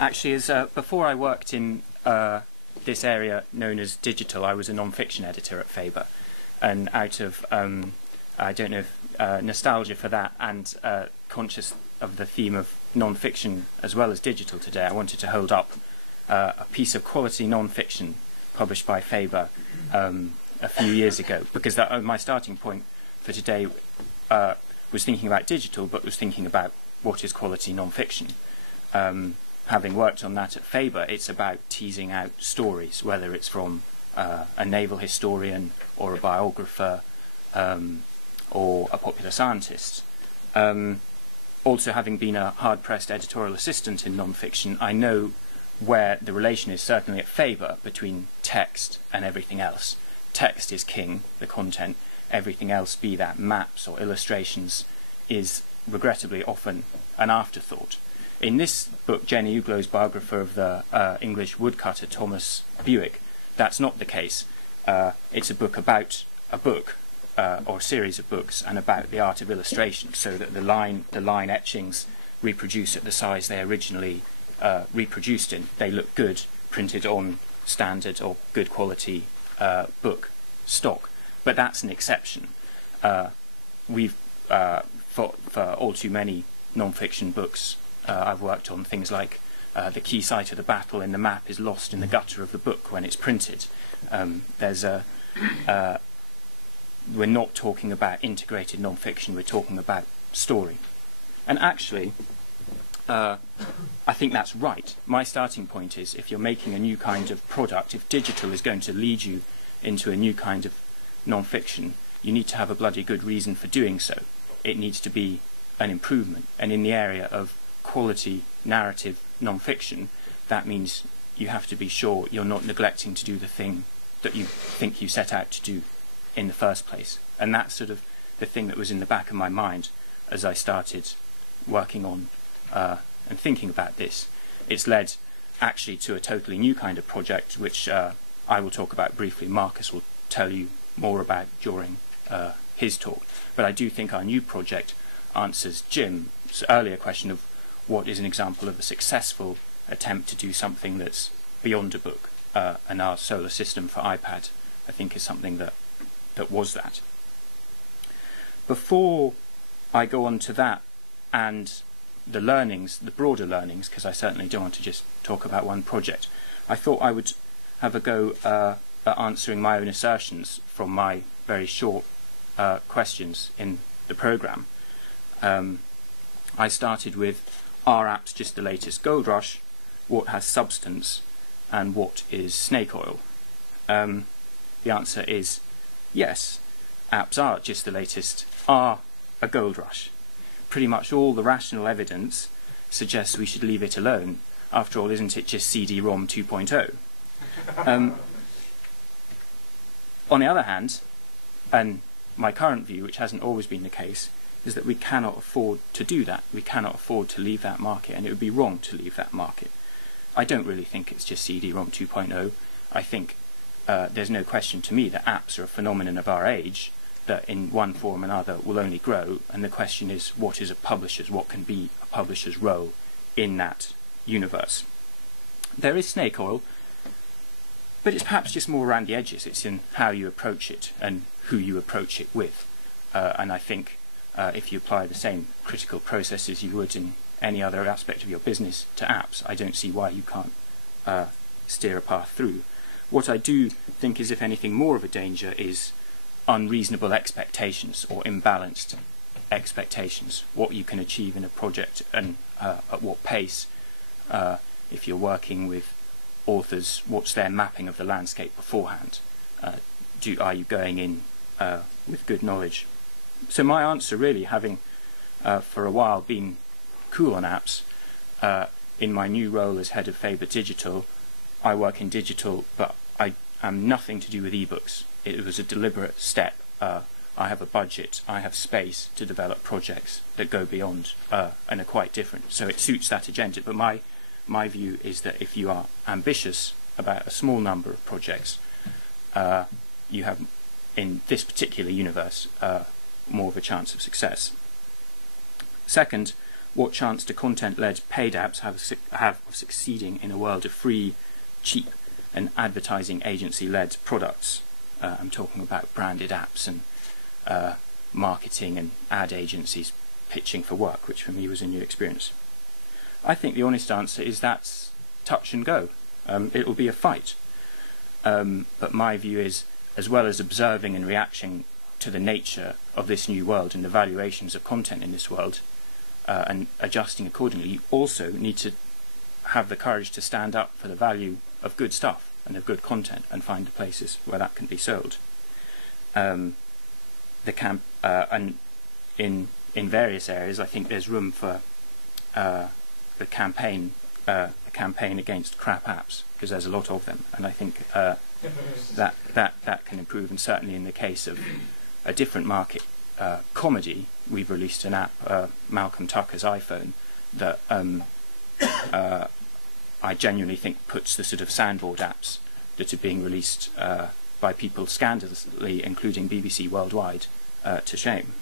Actually, before I worked in this area known as digital, I was a non-fiction editor at Faber, and out of I don't know if, nostalgia for that and conscious of the theme of non-fiction as well as digital today, I wanted to hold up a piece of quality non-fiction published by Faber a few years ago, because my starting point for today was thinking about digital, but was thinking about what is quality non-fiction. Having worked on that at Faber, it's about teasing out stories, whether it's from a naval historian or a biographer or a popular scientist. Also, having been a hard-pressed editorial assistant in non-fiction, I know where the relation is, certainly at Faber, between text and everything else. Text is king, the content. Everything else, be that maps or illustrations, is regrettably often an afterthought. In this book, Jenny Uglow's biographer of the English woodcutter Thomas Bewick, that's not the case. It's a book about a book, or a series of books, and about the art of illustration, so that the line etchings reproduce at the size they originally reproduced in. They look good, printed on standard or good quality book stock. But that's an exception. We've, for all too many non-fiction books, I've worked on things like the key site of the battle in the map is lost in the gutter of the book when it's printed. We're not talking about integrated non-fiction, we're talking about story. And actually, I think that's right. My starting point is, if you're making a new kind of product, if digital is going to lead you into a new kind of non-fiction, you need to have a bloody good reason for doing so. It needs to be an improvement. And in the area of quality narrative non-fiction, that means you have to be sure you're not neglecting to do the thing that you think you set out to do in the first place. And that's sort of the thing that was in the back of my mind as I started working on and thinking about this. It's led actually to a totally new kind of project, which I will talk about briefly. Marcus will tell you more about during his talk. But I do think our new project answers Jim's earlier question of what is an example of a successful attempt to do something that's beyond a book. And our solar system for iPad, I think, is something that was that. Before I go on to that and the learnings, the broader learnings, because I certainly don't want to just talk about one project, I thought I would have a go at answering my own assertions from my very short questions in the programme. I started with, are apps just the latest gold rush? What has substance? And what is snake oil? The answer is yes, apps are just the latest, are a gold rush. Pretty much all the rational evidence suggests we should leave it alone. After all, isn't it just CD-ROM 2.0? On the other hand, and my current view, which hasn't always been the case, is that we cannot afford to do that. We cannot afford to leave that market, and it would be wrong to leave that market. I don't really think it's just CD-ROM 2.0. I think there's no question to me that apps are a phenomenon of our age that in one form or another will only grow, and the question is, what can be a publisher's role in that universe? There is snake oil, but it's perhaps just more around the edges. It's in how you approach it and who you approach it with. And I think if you apply the same critical processes you would in any other aspect of your business to apps, I don't see why you can't steer a path through. What I do think is, if anything, more of a danger is unreasonable expectations or imbalanced expectations. What you can achieve in a project and at what pace. If you're working with authors, what's their mapping of the landscape beforehand? Are you going in with good knowledge? So my answer, really, having for a while been cool on apps, in my new role as head of Faber Digital, I work in digital, but I am nothing to do with ebooks. It was a deliberate step. I have a budget, I have space to develop projects that go beyond and are quite different. So it suits that agenda. But my view is that if you are ambitious about a small number of projects, you have, in this particular universe, more of a chance of success. Second, what chance do content-led paid apps have of succeeding in a world of free, cheap, and advertising agency-led products? I'm talking about branded apps and marketing and ad agencies pitching for work, which for me was a new experience. I think the honest answer is that's touch and go. It will be a fight. But my view is, as well as observing and reacting to the nature of this new world and the valuations of content in this world, and adjusting accordingly, you also need to have the courage to stand up for the value of good stuff and of good content and find the places where that can be sold. And in various areas, I think there's room for a campaign against crap apps, because there's a lot of them, and I think that can improve. And certainly in the case of a different market, comedy, we've released an app, Malcolm Tucker's iPhone, that I genuinely think puts the sort of soundboard apps that are being released by people scandalously, including BBC Worldwide, to shame.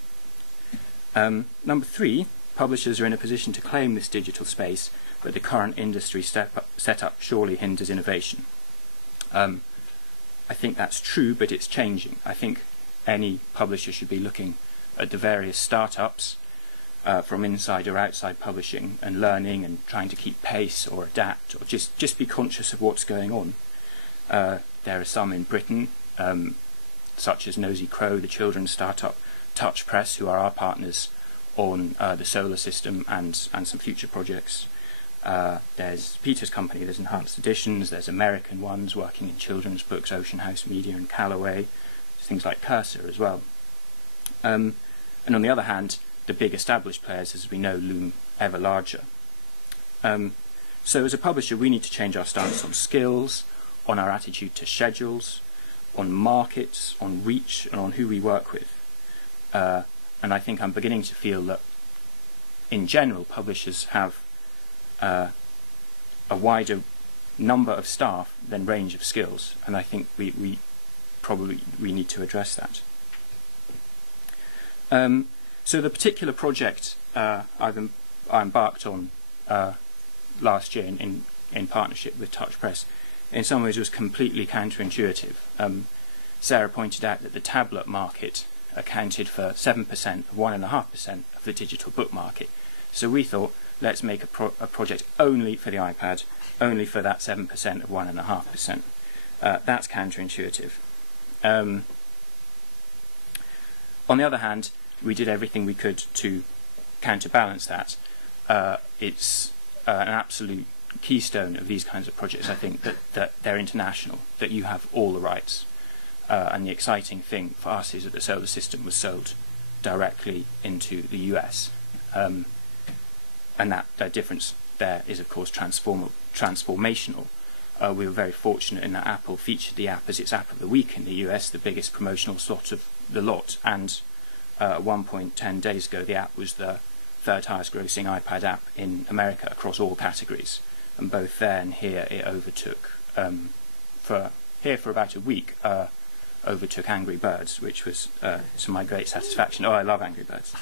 Number 3, publishers are in a position to claim this digital space, but the current industry setup surely hinders innovation. I think that's true, but it's changing. I think any publisher should be looking at the various startups from inside or outside publishing and learning and trying to keep pace or adapt or just be conscious of what's going on. There are some in Britain, such as Nosy Crow, the children's startup, Touch Press, who are our partners on the solar system and some future projects. There's Peter's company, there's Enhanced Editions, there's American ones working in children's books, Ocean House Media and Callaway, things like Cursor as well. And on the other hand, the big established players, as we know, loom ever larger. So as a publisher, we need to change our stance on skills, on our attitude to schedules, on markets, on reach, and on who we work with. And I think I'm beginning to feel that, in general, publishers have a wider number of staff than range of skills, and I think we probably need to address that. So the particular project I embarked on last year in partnership with Touch Press, in some ways was completely counterintuitive. Sarah pointed out that the tablet market accounted for 7% of 1.5% of the digital book market. So we thought, let's make a project only for the iPad, only for that 7% of 1.5%. That's counterintuitive. On the other hand, we did everything we could to counterbalance that. It's an absolute keystone of these kinds of projects, I think, that they're international, that you have all the rights. And the exciting thing for us is that the solar system was sold directly into the US. And that difference there is, of course, transformational. We were very fortunate in that Apple featured the app as its App of the Week in the US, the biggest promotional slot of the lot, and at one point 10 days ago the app was the third highest grossing iPad app in America across all categories, and both there and here it overtook, for about a week, overtook Angry Birds, which was to my great satisfaction. Oh, I love Angry Birds.